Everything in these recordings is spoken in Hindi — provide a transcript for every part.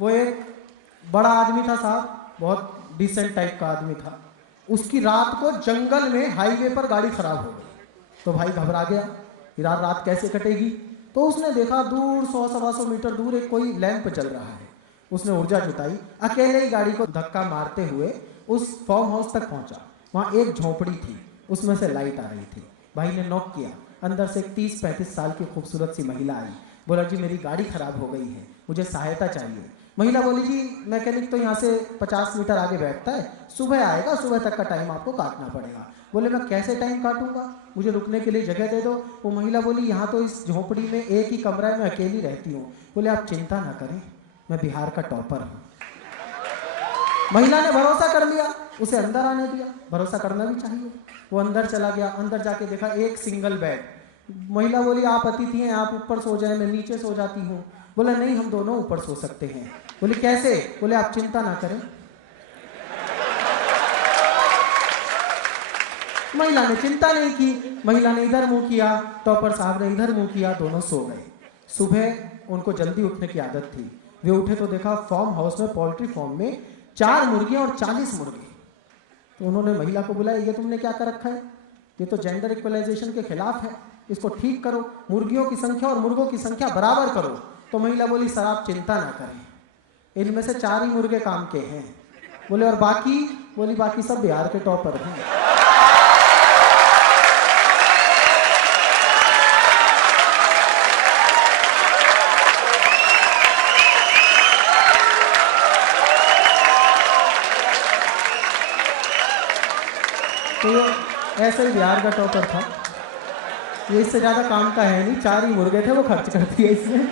वो एक बड़ा आदमी था साहब, बहुत डिसेंट टाइप का आदमी था। उसकी रात को जंगल में हाईवे पर गाड़ी खराब हो गई, तो भाई घबरा गया, यार रात कैसे कटेगी। तो उसने देखा दूर 100-125 मीटर दूर एक कोई लैंप जल रहा है। उसने ऊर्जा जुटाई, अकेले ही गाड़ी को धक्का मारते हुए उस फार्म हाउस तक पहुंचा। वहाँ एक झोपड़ी थी, उसमें से लाइट आ रही थी। भाई ने नॉक किया, अंदर से एक 30-35 साल की खूबसूरत सी महिला आई। बोला जी मेरी गाड़ी खराब हो गई है, मुझे सहायता चाहिए। महिला बोली जी मैकेनिक तो यहाँ से 50 मीटर आगे बैठता है, सुबह आएगा, सुबह तक का टाइम आपको काटना पड़ेगा। बोले मैं कैसे टाइम काटूंगा, मुझे रुकने के लिए जगह दे दो। वो महिला बोली यहाँ तो इस झोपड़ी में एक ही कमरा है, मैं अकेली रहती हूँ। बोले आप चिंता ना करें, मैं बिहार का टॉपर हूँ। महिला ने भरोसा कर लिया, उसे अंदर आने दिया, भरोसा करना भी चाहिए। वो अंदर चला गया, अंदर जाके देखा एक सिंगल बेड। महिला बोली आप अतिथि हैं, आप ऊपर सो जाए, मैं नीचे सो जाती हूँ। बोला नहीं हम दोनों ऊपर सो सकते हैं। बोले कैसे, बोले आप चिंता ना करें। महिला ने चिंता नहीं की, महिला ने इधर मुंह किया, टॉपर साहब ने इधर मुंह किया, दोनों सो गए। सुबह उनको जल्दी उठने की आदत थी, वे उठे तो देखा फार्म हाउस में, पोल्ट्री फार्म में 4 मुर्गियां और 40 मुर्गे। तो उन्होंने महिला को बुलाया, ये तुमने क्या कर रखा है, ये तो जेंडर इक्वलाइजेशन के खिलाफ है, इसको ठीक करो, मुर्गियों की संख्या और मुर्गों की संख्या बराबर करो। तो महिला बोली सर आप चिंता ना करें, इनमें से 4 ही मुर्गे काम के हैं। बोले और बाकी, बोली बाकी सब बिहार के टॉपर हैं। तो ये ऐसे ही बिहार का टॉपर था, ये इससे ज़्यादा काम का है नहीं, 4 ही मुर्गे थे वो खर्च कर दिए इसमें,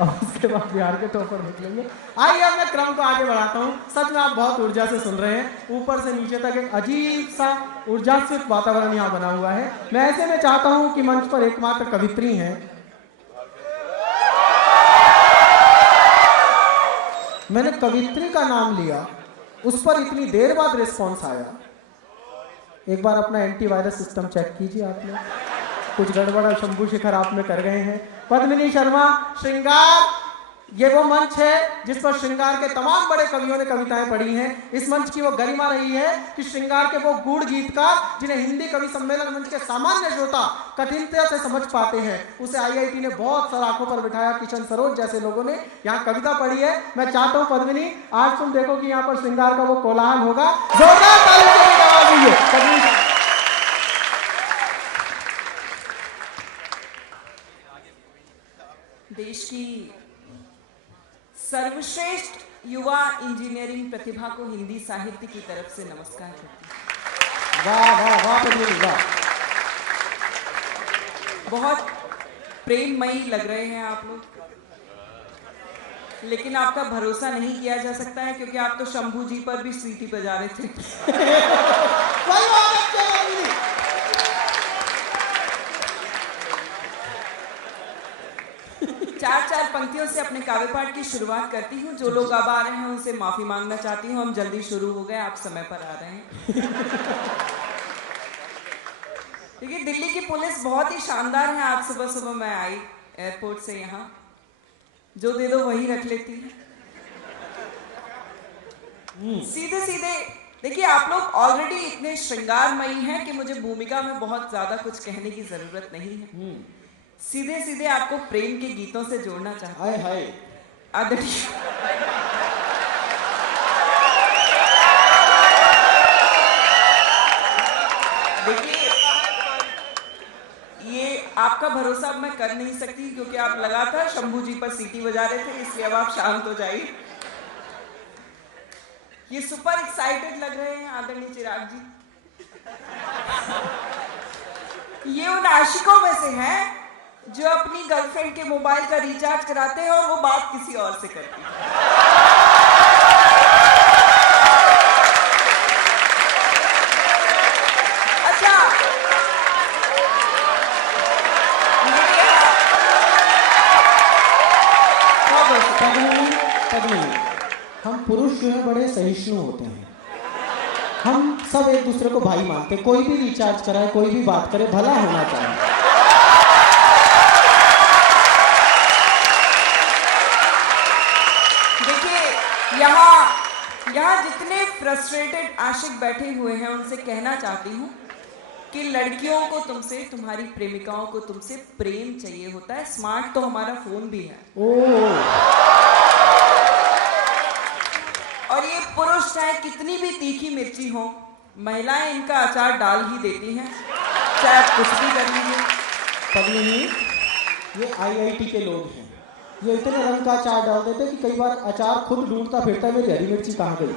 और उसके बाद बिहार के टॉपर निकलेंगे। आइए अब मैं क्रम को आगे बढ़ाता हूँ। सच में आप बहुत ऊर्जा से सुन रहे हैं, ऊपर से नीचे तक एक अजीब सा ऊर्जास्वित वातावरण यहाँ बना हुआ है। मैं ऐसे में चाहता हूँ कि मंच पर एकमात्र कवित्री हैं, मैंने कवित्री का नाम लिया, उस पर इतनी देर बाद रिस्पॉन्स आया। एक बार अपना एंटीवायरस सिस्टम चेक कीजिए आप लोग, कुछ गड़बड़ शंभू शिखर आप में कर गए हैं। पद्मिनी शर्मा, श्रृंगार, ये वो मंच है जिस पर श्रृंगार के तमाम बड़े कवियों ने कविताएं पढ़ी हैं। इस मंच की वो गरिमा रही है कि श्रृंगार के वो गूढ़ गीतकार जिन्हें हिंदी कवि सम्मेलन मंच के सामान्य श्रोता कठिनता से समझ पाते हैं, उसे आईआईटी ने बहुत सारा आंखों पर बिठाया। किशन सरोज जैसे लोगों ने यहाँ कविता पढ़ी है। मैं चाहता हूँ पद्मिनी आज तुम देखो कि यहाँ पर श्रृंगार का वो कोलाहल होगा, जोरदार ताली से आवाज दीजिए। देश की सर्वश्रेष्ठ युवा इंजीनियरिंग प्रतिभा को हिंदी साहित्य की तरफ से नमस्कार करती हूँ। वाह वाह वाह पद्मिनी वाह। बहुत प्रेममयी लग रहे हैं आप लोग, लेकिन आपका भरोसा नहीं किया जा सकता है क्योंकि आप तो शंभू जी पर भी सीटी बजा रहे थे। चार पंक्तियों से अपने काव्य पाठ की शुरुआत करती हूँ। जो लोग अब आ रहे हैं उनसे माफी मांगना चाहती हूँ, हम जल्दी शुरू हो गए, आप समय पर आ रहे हैं। देखिए दिल्ली की पुलिस बहुत ही शानदार है। आज सुबह सुबह मैं आई एयरपोर्ट से यहाँ, जो दे दो वही रख लेती है, सीधे सीधे। देखिए आप लोग ऑलरेडी इतने श्रृंगारमयी हैं कि मुझे भूमिका में बहुत ज्यादा कुछ कहने की जरूरत नहीं है। सीधे सीधे आपको प्रेम के गीतों से जोड़ना चाहता हूं। हाय आदरणीय देखिए ये आपका भरोसा अब मैं कर नहीं सकती क्योंकि आप लगातार शंभू जी पर सीटी बजा रहे थे, इसलिए अब आप शांत हो जाइए। ये सुपर एक्साइटेड लग रहे हैं आदरणीय चिराग जी। ये उन आशिकों में से हैं जो अपनी गर्लफ्रेंड के मोबाइल का रिचार्ज कराते हैं और वो बात किसी और से करती है। अच्छा पद्मिनी, हम पुरुष जो है बड़े सहिष्णु होते हैं, हम सब एक दूसरे को भाई मानते हैं। कोई भी रिचार्ज कराए, कोई भी बात करे, भला होना चाहिए। देखिए यहाँ जितने फ्रस्ट्रेटेड आशिक बैठे हुए हैं उनसे कहना चाहती हूँ कि लड़कियों को तुमसे, तुम्हारी प्रेमिकाओं को तुमसे प्रेम चाहिए होता है। स्मार्ट तो हमारा फोन भी है। और ये पुरुष चाहे कितनी भी तीखी मिर्ची हो, महिलाएं इनका अचार डाल ही देती हैं, चाहे आप कुछ भी कर लीजिए। पद्मिनी, ये IIT के लोग हैं, ये इतने रंग का अचार डाल देते कि कई बार अचार खुद ढूंढता फिरता है मेरी हरी मिर्ची कहाँ गई।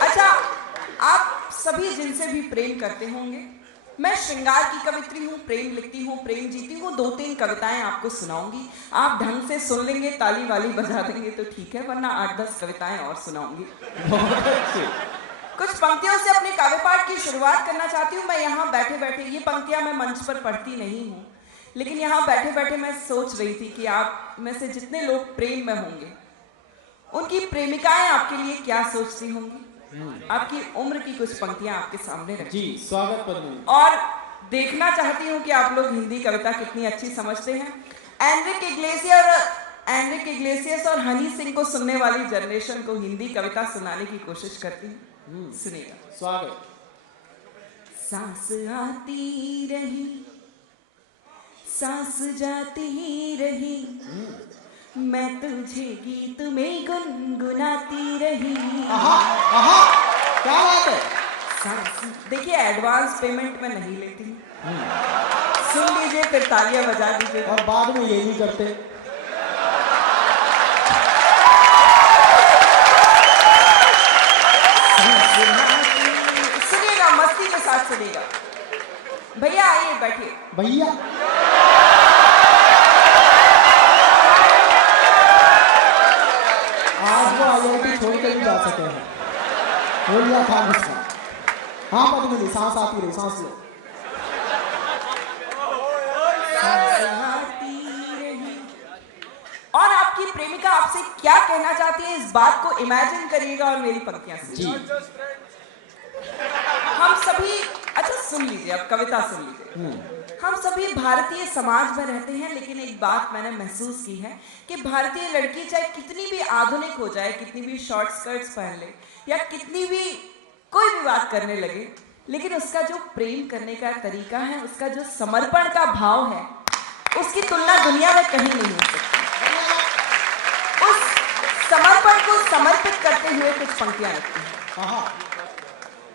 अच्छा, आप सभी जिनसे भी प्रेम करते होंगे, मैं श्रृंगार की कवित्री हूँ, प्रेम लिखती हूँ, प्रेम जीती हूँ। 2-3 कविताएं आपको सुनाऊंगी, आप ढंग से सुन लेंगे, ताली वाली बजा देंगे तो ठीक है, वरना 8-10 कविताएं और सुनाऊंगी। कुछ पंक्तियों से अपने काव्य पाठ की शुरुआत करना चाहती हूँ। मैं यहाँ बैठे बैठे, ये पंक्तियां मैं मंच पर पढ़ती नहीं हूँ, लेकिन यहाँ बैठे बैठे मैं सोच रही थी कि आप में से जितने लोग प्रेम में होंगे, उनकी प्रेमिकाएं आपके लिए क्या सोचती होंगी। आपकी उम्र की कुछ पंक्तियां आपके सामने रखी। जी, स्वागत पद्मिनी। और देखना चाहती हूँ कि आप लोग हिंदी कविता कितनी अच्छी समझते हैं। एनरिक इग्लेसियस और हनी सिंह को सुनने वाली जनरेशन को हिंदी कविता सुनाने की कोशिश करती हूँ। सुनिएगा। स्वागत। सांस आती रही, सांस जाती रही, मैं तुझे गीत में गुनगुनाती रही। क्या बात है। सांस, देखिए एडवांस पेमेंट मैं नहीं लेती हूँ, सुन लीजिए फिर तालियां बजा दीजिए। और बाद में ये नहीं करते। सुनिएगा, मस्ती के साथ सुनिएगा। भैया आइए, बैठिए। भैया, आज वो IIT छोड़ के भी जा सके हैं, हो लिया था मुझसे। हाँ पद्मिनी, सांस आती रही, सांस लो। और आपकी प्रेमिका आपसे क्या कहना चाहती है, इस बात को इमेजिन करिएगा और मेरी पंक्तियां सुनिए। हम सभी, अच्छा सुन लीजिए, अब कविता सुन लीजिए। हम सभी भारतीय समाज में रहते हैं, लेकिन एक बात मैंने महसूस की है कि भारतीय लड़की चाहे कितनी भी आधुनिक हो जाए, कितनी भी शॉर्ट स्कर्ट्स पहन ले, या कितनी भी कोई भी बात करने लगे, लेकिन उसका जो प्रेम करने का तरीका है, उसका जो समर्पण का भाव है, उसकी तुलना दुनिया में कहीं नहीं हो सकती। उस समर्पण को समर्पित करते हुए कुछ पंक्तियां रखती हैं।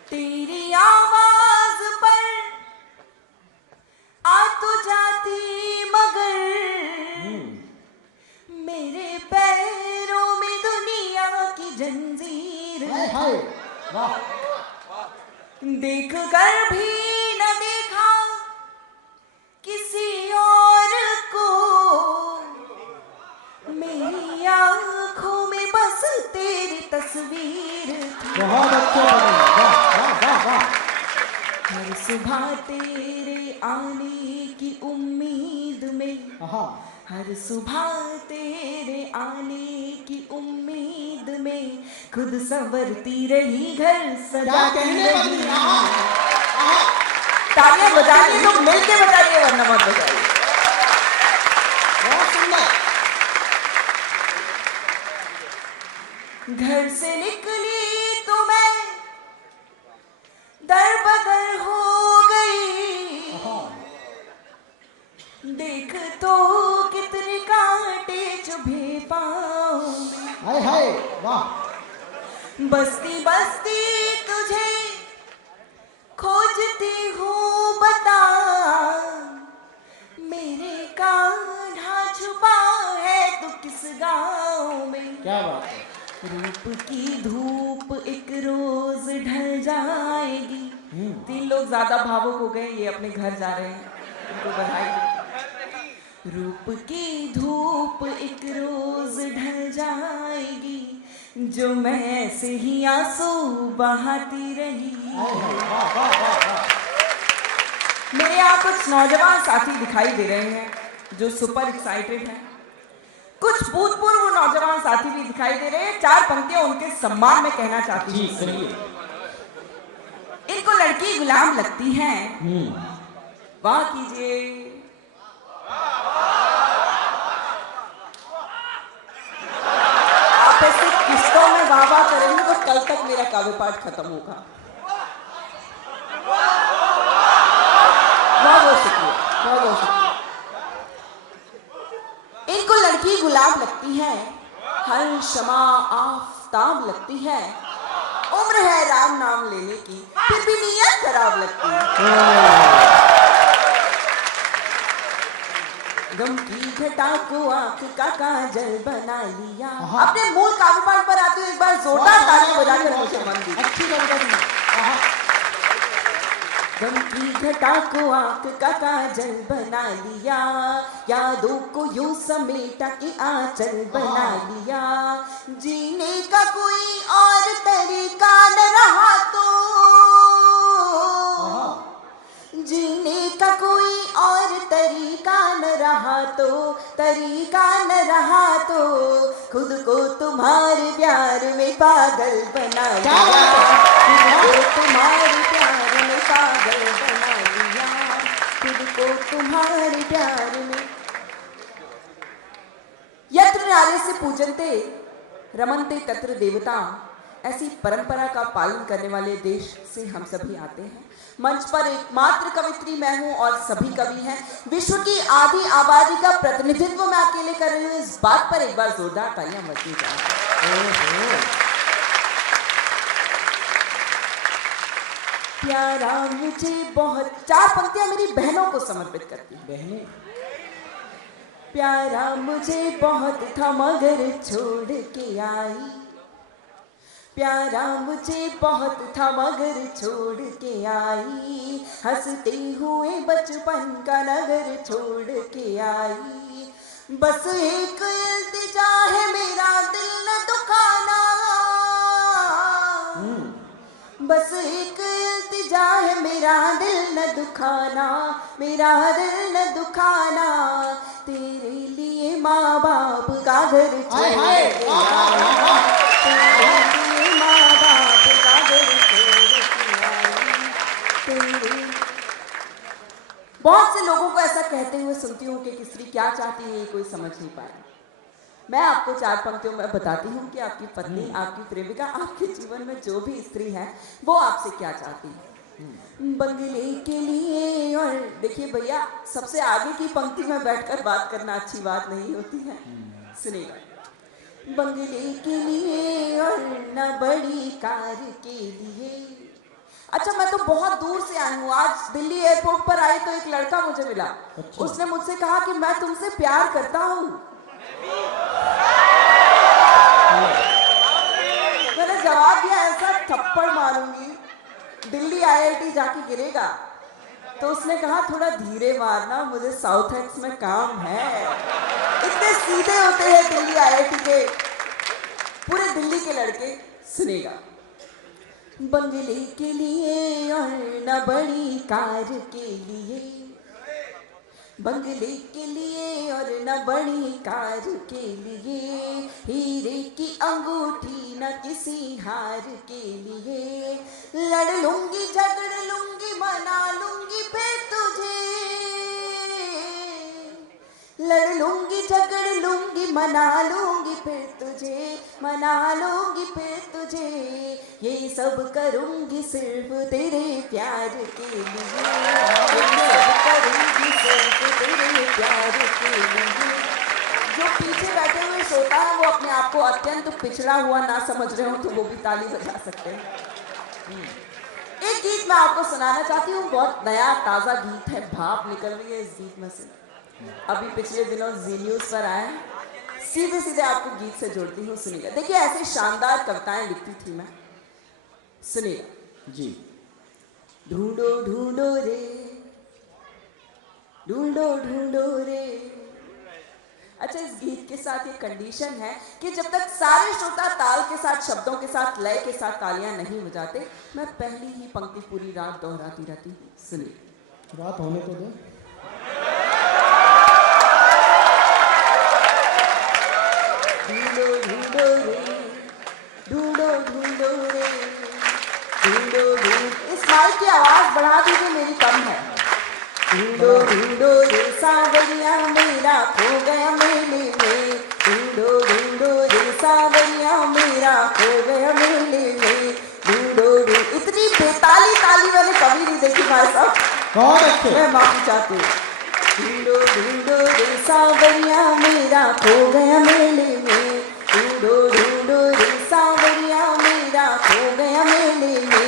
तेरी आवाज पर आ तो जाती मगर मेरे पैरों में दुनिया की जंजीर देख कर भी न देखा किसी और को, मेरी आंखों में बस तेरी तस्वीर थी। बहुत अच्छे। हर सुबह तेरे आने की उम्मीद में, हर सुबह तेरे आने की उम्मीद में खुद संवरती रही, घर सजाती रही। तालियां बजाइए तो मिलके बजाइए, वरना मत बजाइए। बहुत सुंदर। घर से निकली तो मैं दर बदर हो गई, देख तो कितने कांटे चुभे पाँव में। हाय हाय, वाह। बस्ती बस्ती तुझे खोजती हूँ, बता मेरे कान्हा छुपा है तू किस गाँव में। क्या बात है। रूप की धूप एक रोज ढल जाएगी। 3 लोग ज्यादा भावुक हो गए, ये अपने घर जा रहे हैं, उनको बधाई। रूप की धूप एक रोज ढल जाएगी, जो मैं ऐसे ही आंसू बहाती रही। मेरे यहाँ कुछ नौजवान साथी दिखाई दे रहे हैं जो सुपर एक्साइटेड हैं, कुछ भूतपूर्व नौजवान साथी भी दिखाई दे रहे हैं। 4 पंक्तियां उनके सम्मान में कहना चाहती हूँ। जी, इनको इनको लड़की गुलाम लगती है, वाह कीजिए। आप ऐसे किस्तों में वाह वाह करेंगे तो कल तक मेरा काव्य पाठ खत्म होगा। बहुत बहुत शुक्रिया, बहुत बहुत शुक्रिया। इनको लड़की गुलाब लगती है, हर शमा आफताब लगती है, उम्र है राम नाम लेने की, फिर भी नीयत खराब लगती है। गम की घटा को आंख का काजल बना लिया। अपने मूल काव्य पाठ पर आते हुए एक बार जोरदार ताली बजाकर मुझे मन दी। अच्छी कविता। गम की घटा को आंख का काजल बना लिया, यादों को यूं समेटा कि आंचल बना लिया। जीने का कोई और तरीका न रहा तो, जीने का कोई और तरीका न रहा तो, तरीका न रहा तो खुद को तुम्हारे प्यार में पागल बना लिया। खुद को तुम्हारे प्यार में पागल बना लिया, खुद को तुम्हारे प्यार में। यत्र नारे से पूजनते रमनते तत्र देवता, ऐसी परंपरा का पालन करने वाले देश से हम सभी आते हैं। मंच पर एकमात्र कवित्री मैं हूं और सभी कवि हैं। विश्व की आधी आबादी का प्रतिनिधित्व मैं अकेले कर रही हूं, इस बात पर एक बार जोरदार तालियां बजनी चाहिए। प्यारा मुझे बहुत, चार पंक्तियां मेरी बहनों को समर्पित करती हूं। बहनें, प्यारा मुझे बहुत था मगर छोड़ के आई, प्यारा मुझे बहुत था मगर छोड़ के आई, हंसते हुए बचपन का नगर छोड़ के आई। बस एक इल्तिजा है मेरा दिल न दुखाना, बस एक इल्तिजा है मेरा दिल न दुखाना, मेरा दिल न दुखाना। तेरे लिए माँ बाप का घर छोड़ के आई, तेरे लिए माँ बाप का घर छोड़ के आई। बहुत से लोगों को ऐसा कहते हुए सुनती हूँ कि स्त्री क्या चाहती है ये कोई समझ नहीं पाया। मैं आपको चार पंक्तियों में बताती हूँ कि आपकी पत्नी, आपकी प्रेमिका, आपके जीवन में जो भी स्त्री है वो आपसे क्या चाहती है। बंगले के लिए, और देखिए भैया सबसे आगे की पंक्ति में बैठकर बात करना अच्छी बात नहीं होती है, सुनिएगा। बंगले के लिए और न बड़ी कार के लिए। अच्छा, मैं तो बहुत दूर से आई हूँ, आज दिल्ली एयरपोर्ट पर आई तो एक लड़का मुझे मिला। अच्छा। उसने मुझसे कहा कि मैं तुमसे प्यार करता हूँ। मैंने जवाब दिया ऐसा थप्पड़ मारूंगी दिल्ली IIT जाके गिरेगा। तो उसने कहा थोड़ा धीरे मारना, मुझे साउथ एक्स में काम है। इतने सीधे होते हैं दिल्ली IIT के पूरे दिल्ली के लड़के। सुनेगा। बंगले के लिए और न बड़ी कार के लिए, बंगले के लिए और न बड़ी कार के लिए, हीरे की अंगूठी न किसी हार के लिए। लड़ लूंगी झगड़ लूंगी मना लूंगी फिर तुझे, लड़ लूंगी झगड़ लूंगी मना लूंगी फिर तुझे, मना लूंगी फिर तुझे। ये सब करूंगी सिर्फ तेरे प्यार के लिए, ये सब करूंगी सिर्फ तेरे प्यार के लिए। जो पीछे बैठे हुए श्रोता है वो अपने आप को अत्यंत पिछड़ा हुआ ना समझ रहे हो तो वो भी ताली बजा सकते हैं। एक गीत मैं आपको सुनाना चाहती हूँ, बहुत नया ताजा गीत है, भाप निकल रही है इस गीत में से। अभी पिछले दिनों जी न्यूज पर आया, सीधे सीधे आपको गीत से जोड़ती हूँ, सुनिएगा। देखिए ऐसी शानदार कविताएं लिखती थी मैं, सुनिएगा जी। ढूंढो ढूंढो रे, ढूंढो ढूंढो रे। अच्छा, इस गीत के साथ ये कंडीशन है कि जब तक सारे श्रोता ताल के साथ, शब्दों के साथ, लय के साथ तालियां नहीं बजाते, मैं पहली ही पंक्ति पूरी रात दोहराती रहती हूँ। सुनिए। बात होने तो दो। ढूंढो ढूंढो रे, ढूंढो ढूंढो रे, ढूंढो ढूंढ, इस माइक की आवाज बढ़ा दीजिए, मेरी कम है। ढूंढो ढूंढो रे सांवरिया मेरा खो गया मेले में, ढूंढो ढूंढो रे सांवरिया मेरा खो गया मेले में, ढूंढो ढूंढ। इतनी बेताली ताली मैंने कभी नहीं देखी भाई साहब, बहुत अच्छे। मैं माफी चाहती हूँ। ढूंढो ढूंढो रे सांवरिया मेरा खो गया मेले में, ढूंढो ढूंढो रे सांवरिया मेरा खो गया मेले में।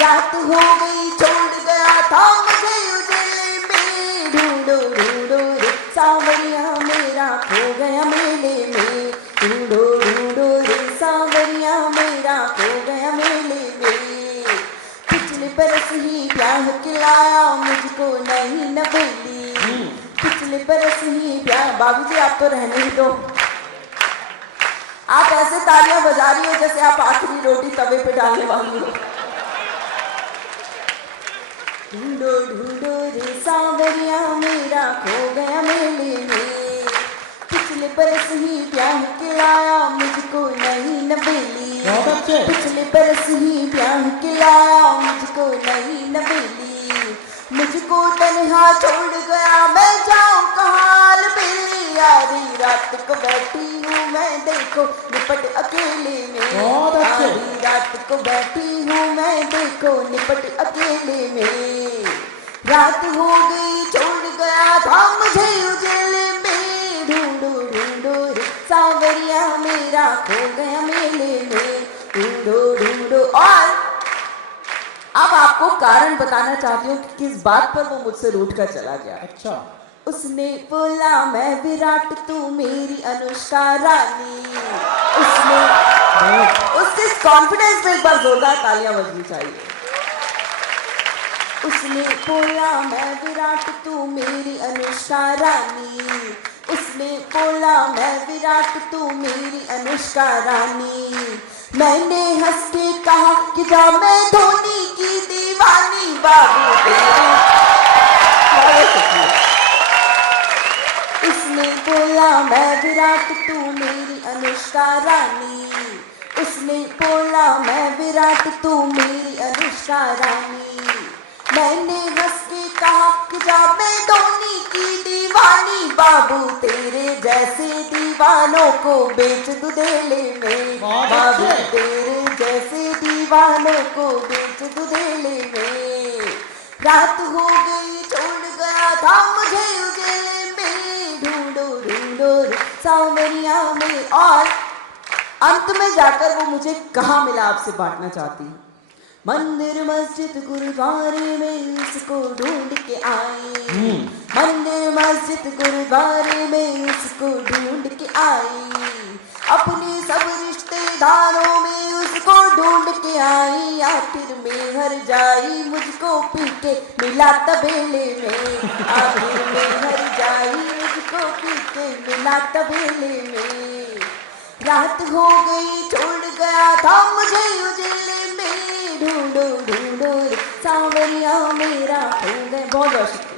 रात हो गई छोड़ गया था मुझे उजले में, ढूंढो ढूंढो रे सांवरिया मेरा खो गया मेले में, ढूंढो ढूंढो रे सांवरिया मेरा खो गया मेले में। पिछले बरस ही ब्याह खिलाया मुझको नहीं नवेली, पिछले बरस ही ब्याह। बाबू जी आप तो रहने ही दो, आप ऐसे तालियां बजा रही हो जैसे आप आखिरी रोटी तवे पे डालने वाली हो। ढूंढो ढूंढो रे सांवरिया मेरा खो गया मेले में, पिछले बरस ही ब्याह के आया मुझको नहीं नवेली, बहुत अच्छे। पिछले बरस ही ब्याह के आया मुझको नहीं नवेली, मुझको तन्हा छोड़ गया मैं जाऊं कहाँ अलबेली, आधी रात को बैठी हूँ मैं देखो निपट अकेले में, बहुत अच्छे। आधी रात को बैठी हूँ मैं देखो निपट अकेले में। रात हो गई छोड़ गया था मुझे उजले में, ढूंढो ढूंढो रे सांवरिया मेरा खो गया मेले में, ढूंढो ढूंढो। और अब आपको कारण बताना चाहती हूँ कि किस बात पर वो मुझसे रूठ कर चला गया। अच्छा। उसने बोला मैं विराट तू मेरी अनुष्का रानी, उसने उसके कॉन्फिडेंस में एक बार जोरदार तालियां बजनी चाहिए। उसने बोला मैं विराट तू मेरी अनुष्का रानी, उसने बोला मैं विराट तू मेरी अनुष्का रानी, मैंने हंस के कहा कि जा मैं धोनी की दीवानी, बाबू तेरे। उसने बोला मैं विराट तू मेरी अनुष्का रानी, उसने बोला मैं विराट तू मेरी अनुष्का रानी, मैंने हंस के कहा कि जा मैं धोनी की दीवानी, बाबू तेरे जैसे दीवानों को बेच दूं धेले में, बाबू तेरे जैसे दीवानों को बेच दूं धेले में। रात हो गई छोड़ गया था मुझे उजले में, ढूंढो ढूंढो सांवरिया में। और अंत में जाकर वो मुझे कहाँ मिला आपसे बांटना चाहती हूँ। मंदिर मस्जिद गुरुद्वारे में उसको ढूंढ के आई, मंदिर मस्जिद गुरुद्वारे में उसको ढूंढ के आई, अपने सब रिश्तेदारों में उसको ढूंढ के आई, आखिर में हर जाई मुझको पी के मिला तबेले में, आखिर में हर जाई मुझको पी के मिला तबेले में। रात हो गई छोड़ गया था मुझे उजले में, ढूंढो ढूंढो सांवरिया मेरा खो गया। बहुत